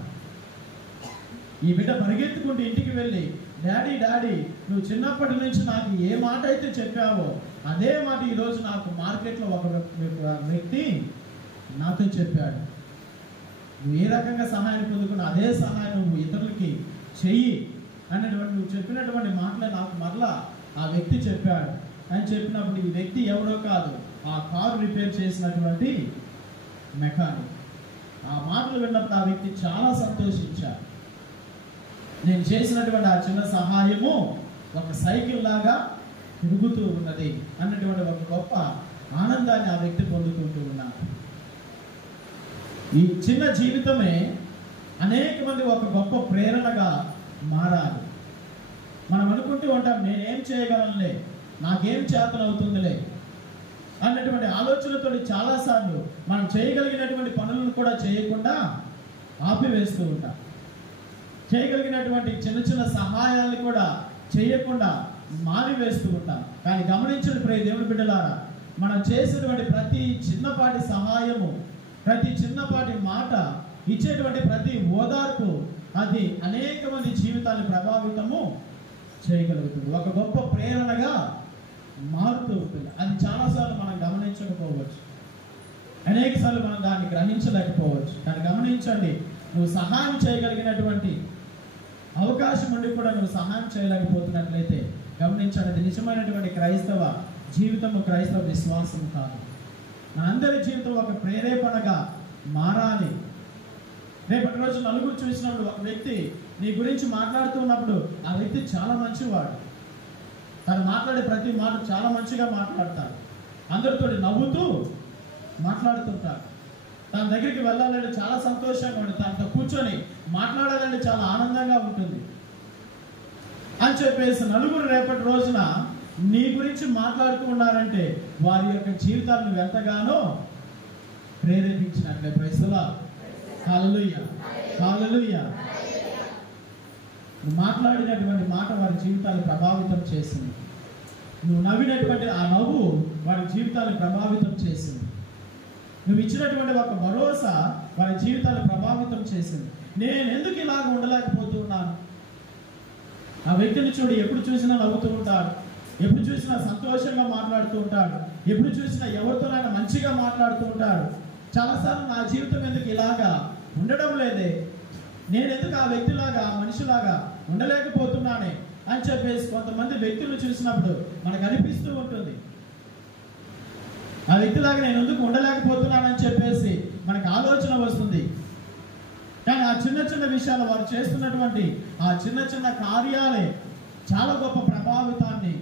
ఈ బిడ్డ పరిగెత్తుకుంటూ ఇంటికి వెళ్ళి, డాడీ నువ్వు చిన్నప్పటి నుంచి నాకు ఏ మాట అయితే చెప్పావో అదే మాట ఈరోజు నాకు మార్కెట్లో ఒక వ్యక్తి నాతో చెప్పాడు, నువ్వు ఏ రకంగా సహాయం పొందుకున్నా అదే సహాయం నువ్వు ఇతరులకి చెయ్యి అన్నటువంటి నువ్వు చెప్పినటువంటి మాటలే నాకు మరలా ఆ వ్యక్తి చెప్పాడు అని చెప్పినప్పుడు, ఈ వ్యక్తి ఎవరో కాదు, ఆ కారు రిపేర్ చేసినటువంటి మెకానిక్. ఆ మాటలు విన్నప్పుడు ఆ వ్యక్తి చాలా సంతోషించాడు. నేను చేసినటువంటి ఆ చిన్న సహాయము ఒక సైకిల్ లాగా తిరుగుతూ ఉన్నది అన్నటువంటి ఒక గొప్ప ఆనందాన్ని ఆ వ్యక్తి పొందుకుంటూ ఉన్నాడు. ఈ చిన్న జీవితమే అనేక మంది ఒక గొప్ప ప్రేరణగా మారాలి. మనం అనుకుంటూ ఉంటాం, నేనేం చేయగలనులే, నాకేం చేతనవుతుందిలే అన్నటువంటి ఆలోచనతో చాలాసార్లు మనం చేయగలిగినటువంటి పనులను కూడా చేయకుండా ఆపివేస్తూ ఉంటాం. చేయగలిగినటువంటి చిన్న సహాయాలను కూడా చేయకుండా మానివేస్తూ ఉంటాం. కానీ గమనించండి ప్రియ దేవుని బిడ్డలారా, మనం చేసినటువంటి ప్రతి చిన్నపాటి సహాయము, ప్రతి చిన్నపాటి మాట, ఇచ్చేటువంటి ప్రతి ఓదార్పు అది అనేక మంది జీవితాన్ని ప్రభావితము చేయగలుగుతుంది, ఒక గొప్ప ప్రేరణగా మారుతూ ఉంటుంది. అది చాలాసార్లు మనం గమనించకపోవచ్చు, అనేక సార్లు మనం దాన్ని గ్రహించలేకపోవచ్చు. కానీ గమనించండి, నువ్వు సహాయం చేయగలిగినటువంటి అవకాశం ఉండి కూడా నువ్వు సహాయం చేయలేకపోతున్నట్లయితే గమనించండి, అది నిజమైనటువంటి క్రైస్తవ జీవితము, క్రైస్తవ విశ్వాసం కాదు. మనందరి జీవితం ఒక ప్రేరేపణగా మారాలి. రేపటి రోజు నలుగురు చూసినప్పుడు ఒక వ్యక్తి నీ గురించి మాట్లాడుతున్నప్పుడు ఆ వ్యక్తి చాలా మంచివాడు, తను మాట్లాడే ప్రతి మాట చాలా మంచిగా మాట్లాడతాడు, అందరితో నవ్వుతూ మాట్లాడుతుంటాడు, తన దగ్గరికి వెళ్ళాలంటే చాలా సంతోషంగా ఉంటుంది, తనతో కూర్చొని మాట్లాడాలంటే చాలా ఆనందంగా ఉంటుంది అని చెప్పేసి నలుగురు రేపటి రోజున నీ గురించి మాట్లాడుతూ ఉన్నారంటే వారి యొక్క జీవితాలను నువ్వు ఎంతగానో ప్రేరేపించినట్లే. ప్రైస్తవా, హల్లెలూయా, హల్లెలూయా. నువ్వు మాట్లాడినటువంటి మాట వారి జీవితాన్ని ప్రభావితం చేసింది. నువ్వు నవ్వినటువంటి ఆ నవ్వు వారి జీవితాన్ని ప్రభావితం చేసింది. నువ్వు ఇచ్చినటువంటి ఒక భరోసా వారి జీవితాన్ని ప్రభావితం చేసింది. నేను ఎందుకు ఇలాగ ఉండలేకపోతున్నాను? ఆ వ్యక్తిని చూడు, ఎప్పుడు చూసినా నవ్వుతూ ఉంటాడు, ఎప్పుడు చూసినా సంతోషంగా మాట్లాడుతూ ఉంటాడు, ఎప్పుడు చూసినా ఎవరితోనైనా మంచిగా మాట్లాడుతూ ఉంటాడు. చాలాసార్లు నా జీవితం ఎందుకు ఇలాగా ఉండడం లేదే, నేను ఎందుకు ఆ వ్యక్తిలాగా మనిషిలాగా ఉండలేకపోతున్నానే అని చెప్పేసి కొంతమంది వ్యక్తులు చూసినప్పుడు మనకు అనిపిస్తూ ఉంటుంది. ఆ వ్యక్తిలాగా నేను ఎందుకు ఉండలేకపోతున్నానని చెప్పేసి మనకు ఆలోచన వస్తుంది. కానీ ఆ చిన్న చిన్న విషయాలు వారు చేస్తున్నటువంటి ఆ చిన్న చిన్న కార్యాలే చాలా గొప్ప ప్రభావితాన్ని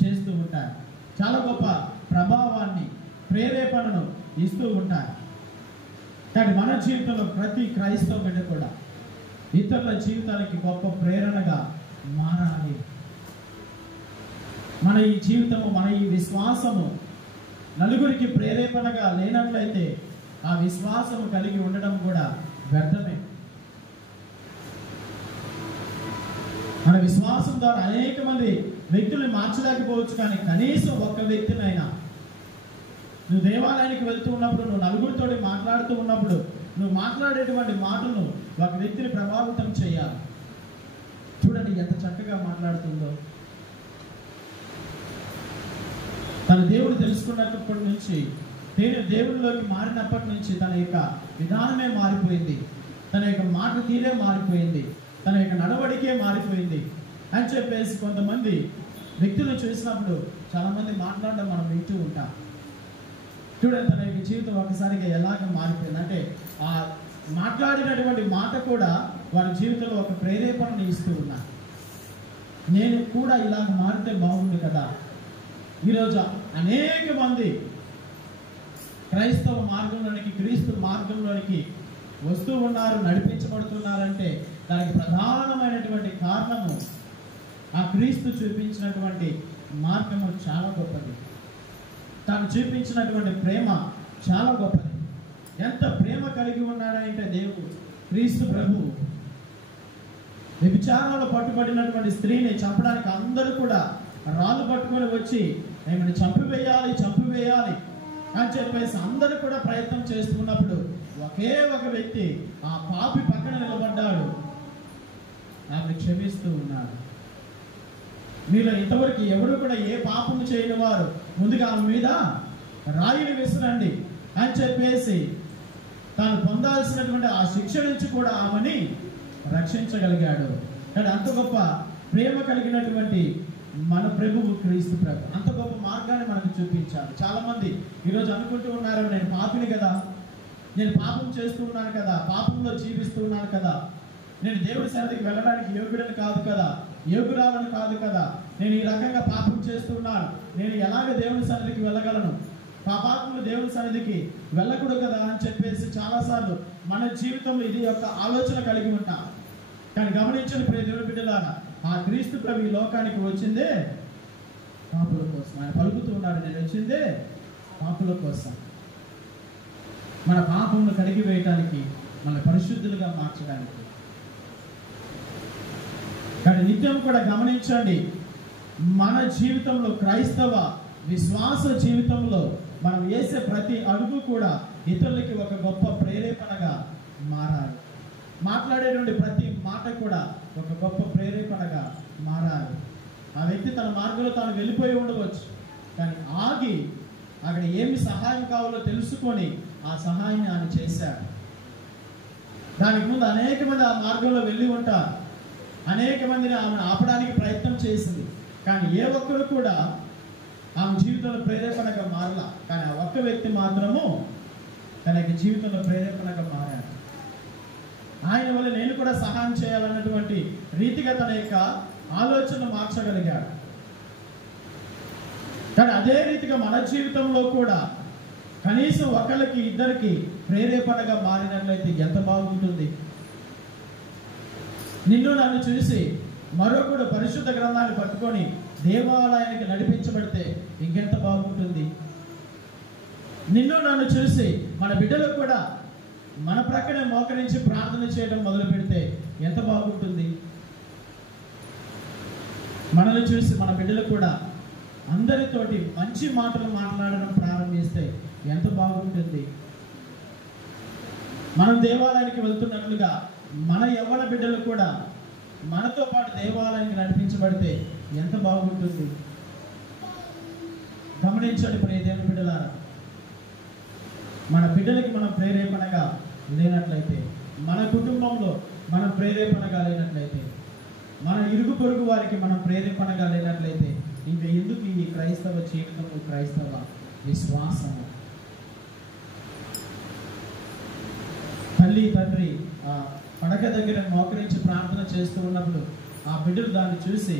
చేస్తూ ఉంటాయి, చాలా గొప్ప ప్రభావాన్ని, ప్రేరేపణను ఇస్తూ ఉంటాయి. కానీ మన జీవితంలో ప్రతి క్రైస్తవ బిడ్డ కూడా ఇతరుల జీవితానికి గొప్ప ప్రేరణగా మారాలి. మన ఈ జీవితము, మన ఈ విశ్వాసము నలుగురికి ప్రేరేపణగా లేనట్లయితే ఆ విశ్వాసము కలిగి ఉండడం కూడా వ్యర్థమే. మన విశ్వాసం ద్వారా అనేక మంది వ్యక్తుల్ని మార్చలేకపోవచ్చు, కానీ కనీసం ఒక్క వ్యక్తినైనా నువ్వు దేవాలయానికి వెళ్తూ ఉన్నప్పుడు, నువ్వు నలుగురితో మాట్లాడుతూ ఉన్నప్పుడు, నువ్వు మాట్లాడేటువంటి మాటలను ఒక వ్యక్తిని ప్రభావితం చేయాలి. చూడండి ఎంత చక్కగా మాట్లాడుతుందో. తన దేవుడు తెలుసుకున్నప్పటి నుంచి, దేవుడిలోకి మారినప్పటి నుంచి తన యొక్క విధానమే మారిపోయింది, తన యొక్క మాట తీరే మారిపోయింది, తన యొక్క నడవడికే మారిపోయింది అని చెప్పేసి కొంతమంది వ్యక్తులు చూసినప్పుడు చాలామంది మాట్లాడడం మనం వింటూ ఉంటాం. చూడండి తన యొక్క జీవితం ఒకసారిగా ఎలాగ మారిపోయింది అంటే, ఆ మాట్లాడినటువంటి మాట కూడా వారి జీవితంలో ఒక ప్రేరేపణను ఇస్తూ ఉన్నారు. నేను కూడా ఇలాగ మారితే బాగుంది కదా. ఈరోజు అనేక మంది క్రైస్తవ మార్గంలోనికి, క్రీస్తు మార్గంలోనికి వస్తూ ఉన్నారు, నడిపించబడుతున్నారంటే దానికి ప్రధానమైనటువంటి కారణము ఆ క్రీస్తు చూపించినటువంటి మార్గము చాలా గొప్పది. తాను చూపించినటువంటి ప్రేమ చాలా గొప్పది. ఎంత ప్రేమ కలిగి ఉన్నాడంటే దేవుడు, క్రీస్తు ప్రభువు వ్యభిచారంలో పట్టుబడినటువంటి స్త్రీని చంపడానికి అందరూ కూడా రాళ్ళు పట్టుకొని వచ్చి ఏమైనా చంపివేయాలి అని చెప్పేసి అందరూ కూడా ప్రయత్నం చేస్తున్నప్పుడు ఒకే ఒక వ్యక్తి ఆ పాపి పక్కన నిలబడ్డాడు, ఆమె క్షమిస్తూ ఉన్నాడు. మీలో ఇంతవరకు ఎవరు కూడా ఏ పాపము చేయని వారు ముందుగా ఆమె మీద రాయిని విసరండి అని చెప్పేసి తాను పొందాల్సినటువంటి ఆ శిక్ష నుంచి కూడా ఆమెని రక్షించగలిగాడు. కానీ అంత గొప్ప ప్రేమ కలిగినటువంటి మన ప్రభువు క్రీస్తు ప్రభు అంత గొప్ప మార్గాన్ని మనకు చూపించాలి. చాలా మంది ఈరోజు అనుకుంటూ ఉన్నారు, నేను పాపిని కదా, నేను పాపం చేస్తూ ఉన్నాను కదా, పాపంలో జీవిస్తూ ఉన్నాను కదా, నేను దేవుడి సన్నిధికి వెళ్ళడానికి యోగ్యుడని కాదు కదా, యోగురాలను కాదు కదా, నేను ఈ రకంగా పాపం చేస్తూ ఉన్నాను, నేను ఎలాగ దేవుడి సన్నిధికి వెళ్ళగలను, పాపాత్ములు దేవుడి సన్నిధికి వెళ్ళకూడదు కదా అని చెప్పేసి చాలాసార్లు మన జీవితంలో ఇది యొక్క ఆలోచన కలిగి ఉంటాం. కానీ గమనించండి ప్రియ దేవుని బిడ్డలారా, ఆ క్రీస్తు ప్రభు ఈ లోకానికి వచ్చిందే పాపుల కోసం. ఆయన పలుకుతూ ఉన్నాడు, నేను వచ్చిందే పాపుల కోసం, మన పాపమును కడిగి వేయటానికి, మన పరిశుద్ధులుగా మార్చడానికి. కానీ నిత్యం కూడా గమనించండి, మన జీవితంలో, క్రైస్తవ విశ్వాస జీవితంలో మనం వేసే ప్రతి అడుగు కూడా ఇతరులకి ఒక గొప్ప ప్రేరేపణగా మారాలి. మాట్లాడేటువంటి ప్రతి మాట కూడా ఒక గొప్ప ప్రేరేపణగా మారాలి. ఆ వ్యక్తి తన మార్గంలో తాను వెళ్ళిపోయి ఉండవచ్చు, కానీ ఆగి అక్కడ ఏమి సహాయం కావాలో తెలుసుకొని ఆ సహాయాన్ని ఆయన చేశాడు. దానికి ముందు అనేక మంది ఆ మార్గంలో వెళ్ళి ఉంటారు, అనేక మందిని ఆమెను ఆపడానికి ప్రయత్నం చేసింది, కానీ ఏ ఒక్కరు కూడా ఆమె జీవితంలో ప్రేరేపణగా మారలా. కానీ ఆ ఒక్క వ్యక్తి మాత్రము తన యొక్క జీవితంలో ప్రేరేపణగా మారాడు. ఆయన వల్ల నేను కూడా సహాయం చేయాలన్నటువంటి రీతిగా తన యొక్క ఆలోచన మార్చగలిగాడు. కానీ అదే రీతిగా మన జీవితంలో కూడా కనీసం ఒకరికి ఇద్దరికి ప్రేరేపణగా మారినట్లయితే ఎంత బాగుంటుంది. నిన్ను నన్ను చూసి మరొకడు పరిశుద్ధ గ్రంథాన్ని పట్టుకొని దేవాలయానికి నడిపించబడితే ఇంకెంత బాగుంటుంది. నిన్ను నన్ను చూసి మన బిడ్డలు కూడా మన ప్రక్కనే మోకరించి ప్రార్థన చేయడం మొదలు పెడితే ఎంత బాగుంటుంది. మనల్ని చూసి మన బిడ్డలు కూడా అందరితోటి మంచి మాటలు మాట్లాడడం ప్రారంభిస్తే ఎంత బాగుంటుంది. మనం దేవాలయానికి వెళ్తున్నట్లుగా మన యవ్వన బిడ్డలు కూడా మనతో పాటు దేవాలయానికి నడిపించబడితే ఎంత బాగుంటుంది. గమనించండి ప్రియ దేవుని బిడ్డలారా, మన బిడ్డలకి మనం ప్రేరేపణగా లేనట్లయితే, మన కుటుంబంలో మనం ప్రేరేపణగా లేనట్లయితే, మన ఇరుగు పొరుగు వారికి మనం ప్రేరేపణగా లేనట్లయితే, ఇంకా ఎందుకు ఈ క్రైస్తవ జీవితము, క్రైస్తవ విశ్వాసము? తల్లి తండ్రి ఆ పడక దగ్గర మోకరించి ప్రార్థన చేస్తూ ఉన్నప్పుడు ఆ బిడ్డలు దాన్ని చూసి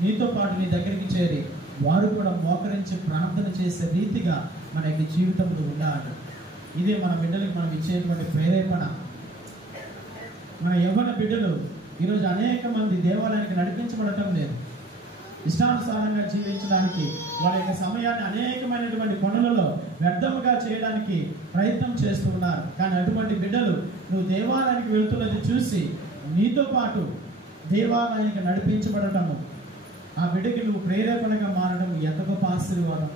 నీతో పాటు నీ దగ్గరికి చేరి వారు కూడా మోకరించి ప్రార్థన చేసే రీతిగా మన యొక్క జీవితంలో ఉండాలి. ఇదే మన బిడ్డలకు మనం ఇచ్చేటువంటి ప్రేరేపణ. మన యవ్వన బిడ్డలు ఈరోజు అనేక మంది దేవాలయానికి నడిపించబడటం లేదు. ఇష్టానుసారంగా జీవించడానికి వారి యొక్క సమయాన్ని అనేకమైనటువంటి పనులలో వ్యర్థముగా చేయడానికి ప్రయత్నం చేస్తూ ఉన్నారు. కానీ అటువంటి బిడ్డలు నువ్వు దేవాలయానికి వెళ్తున్నది చూసి నీతో పాటు దేవాలయానికి నడిపించబడటము, ఆ బిడ్డకి నువ్వు ప్రేరేపణగా మారడం ఎంత గొప్ప ఆశీర్వాదం.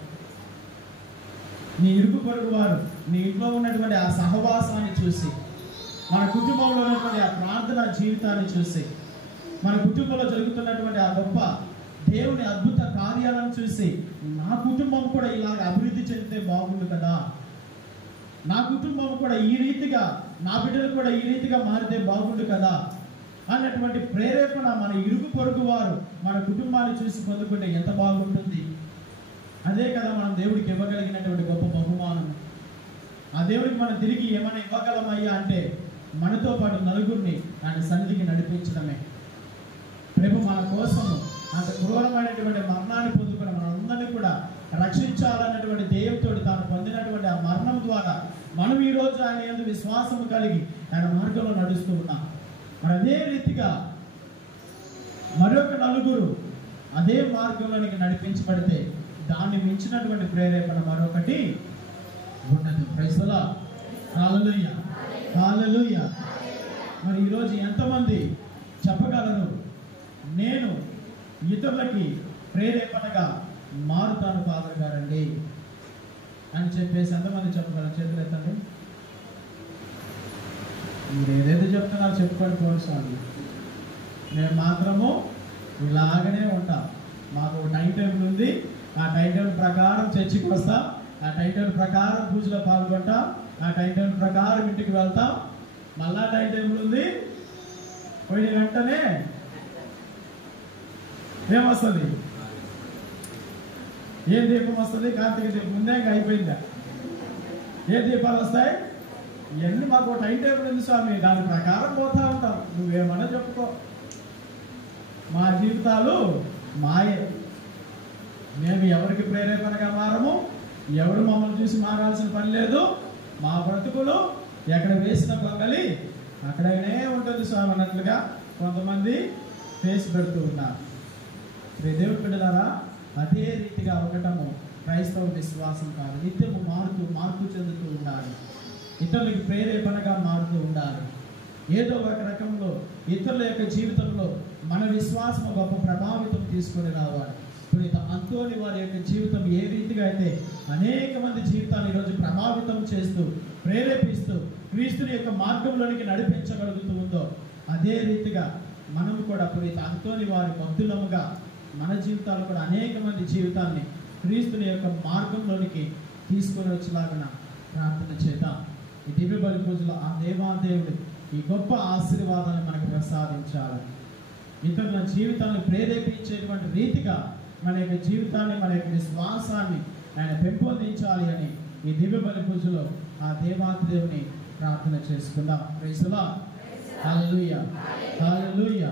నీ ఇరుగు పొరుగు వారు నీ ఇంట్లో ఉన్నటువంటి ఆ సహవాసాన్ని చూసి, మన కుటుంబంలో ఉన్నటువంటి ఆ ప్రార్థన జీవితాన్ని చూసి, మన కుటుంబంలో జరుగుతున్నటువంటి ఆ గొప్ప దేవుని అద్భుత కార్యాలను చూసి నా కుటుంబం కూడా ఇలాగ అభివృద్ధి చెందితే బాగుండు కదా, నా కుటుంబం కూడా ఈ రీతిగా, నా బిడ్డలు కూడా ఈ రీతిగా మారితే బాగుండు కదా అన్నటువంటి ప్రేరేపణ మన ఇరుగు పొరుగు వారు మన కుటుంబాన్ని చూసి పొందుకుంటే ఎంత బాగుంటుంది. అదే కదా మనం దేవుడికి ఇవ్వగలిగినటువంటి గొప్ప బహుమానం. ఆ దేవుడికి మనం తిరిగి ఏమైనా ఇవ్వగలమయ్యా అంటే మనతో పాటు నలుగురిని ఆయన సన్నిధికి నడిపించడమే. రేపు మన కోసము అంత క్రూరమైనటువంటి మరణాన్ని పొందుకున్న మనందరినీ కూడా రక్షించాలన్నటువంటి దేవుడితో తాను పొందినటువంటి ఆ మరణం ద్వారా మనం ఈరోజు ఆయన యందు విశ్వాసము కలిగి ఆయన మార్గంలో నడుస్తూ ఉన్నాం. మరి అదే రీతిగా మరొక నలుగురు అదే మార్గంలోనికి నడిపించబడితే దాన్ని మించినటువంటి ప్రేరేపణ మరొకటి ఉన్నది. Praise the lord. Hallelujah, hallelujah. మరి ఈరోజు ఎంతమంది చెప్పగలరు, నేను ఇతరులకి ప్రేరేపణగా మారుతాను ఫాదర్ గారండి అని చెప్పేసి ఎంతమంది చెప్పగలరు? చేతులు ఎత్తండి. మీరు ఏదైతే చెప్తున్నారో చెప్పుకోండి ప్రోత్సాహం. మేము మాత్రము ఇలాగనే ఉంటాం. మాకు టైం టేబుల్ ఉంది. ఆ టైం టేబుల్ ప్రకారం చర్చికి వస్తాం, ఆ టైం టేబుల్ ప్రకారం పూజలో పాల్గొంటాం, ఆ టైం టేబుల్ ప్రకారం ఇంటికి వెళ్తాం. మళ్ళా టైం టేబుల్ ఉంది, పోయిన వెంటనే ఏమొస్తుంది? ఏ దీపం వస్తుంది? కార్తీక దీపం ముందే ఇంకా అయిపోయిందా? ఏ దీపాలు వస్తాయి? ఇవన్నీ మాకు టైం టేబుల్ ఉంది స్వామి, దాని ప్రకారం పోతా ఉంటాం. నువ్వేమన్నా చెప్పుకో, మా జీవితాలు మాయే. మేము ఎవరికి ప్రేరేపణగా మారము, ఎవరు మమ్మల్ని చూసి మారాల్సిన పని లేదు. మా బ్రతుకులు ఎక్కడ వేసిన గొంగలి అక్కడనే ఉంటుంది స్వామి అన్నట్లుగా కొంతమంది ఫేస్ పెడుతూ ఉన్నారు. దేవుడి బిడ్డలారా, అదే రీతిగా ఉండటము క్రైస్తవ విశ్వాసం కాదు. నిత్యము మార్పు చెందుతూ ఉండాలి, ఇతరులకు ప్రేరేపణగా మారుతూ ఉండాలి. ఏదో ఒక రకంలో ఇతరుల యొక్క జీవితంలో మన విశ్వాసం గొప్ప ప్రభావితం తీసుకొని రావాలి. పునీత అంతోని వారి యొక్క జీవితం ఏ రీతిగా అయితే అనేక మంది జీవితాలు ఈరోజు ప్రభావితం చేస్తూ ప్రేరేపిస్తూ క్రీస్తుని యొక్క మార్గంలోనికి నడిపించగలుగుతూ ఉందో, అదే రీతిగా మనం కూడా పునీత అంతోని వారి భక్తులముగా మన జీవితాలు కూడా అనేక మంది జీవితాన్ని క్రీస్తుని యొక్క మార్గంలోనికి తీసుకొని వచ్చేలాగా ప్రార్థన చేద్దాం. ఈ దివ్య బలి పూజలో ఆ దేవాదేవుడు ఈ గొప్ప ఆశీర్వాదాన్ని మనకు ప్రసాదించాలి. ఇతరుల జీవితాన్ని ప్రేరేపించేటువంటి రీతిగా మన యొక్క జీవితాన్ని, మన యొక్క విశ్వాసాన్ని ఆయన పెంపొందించాలి అని ఈ దివ్య బలి పూజలో ఆ దేవాదేవుని ప్రార్థన చేసుకుందాం. Praise the lord. Hallelujah, hallelujah.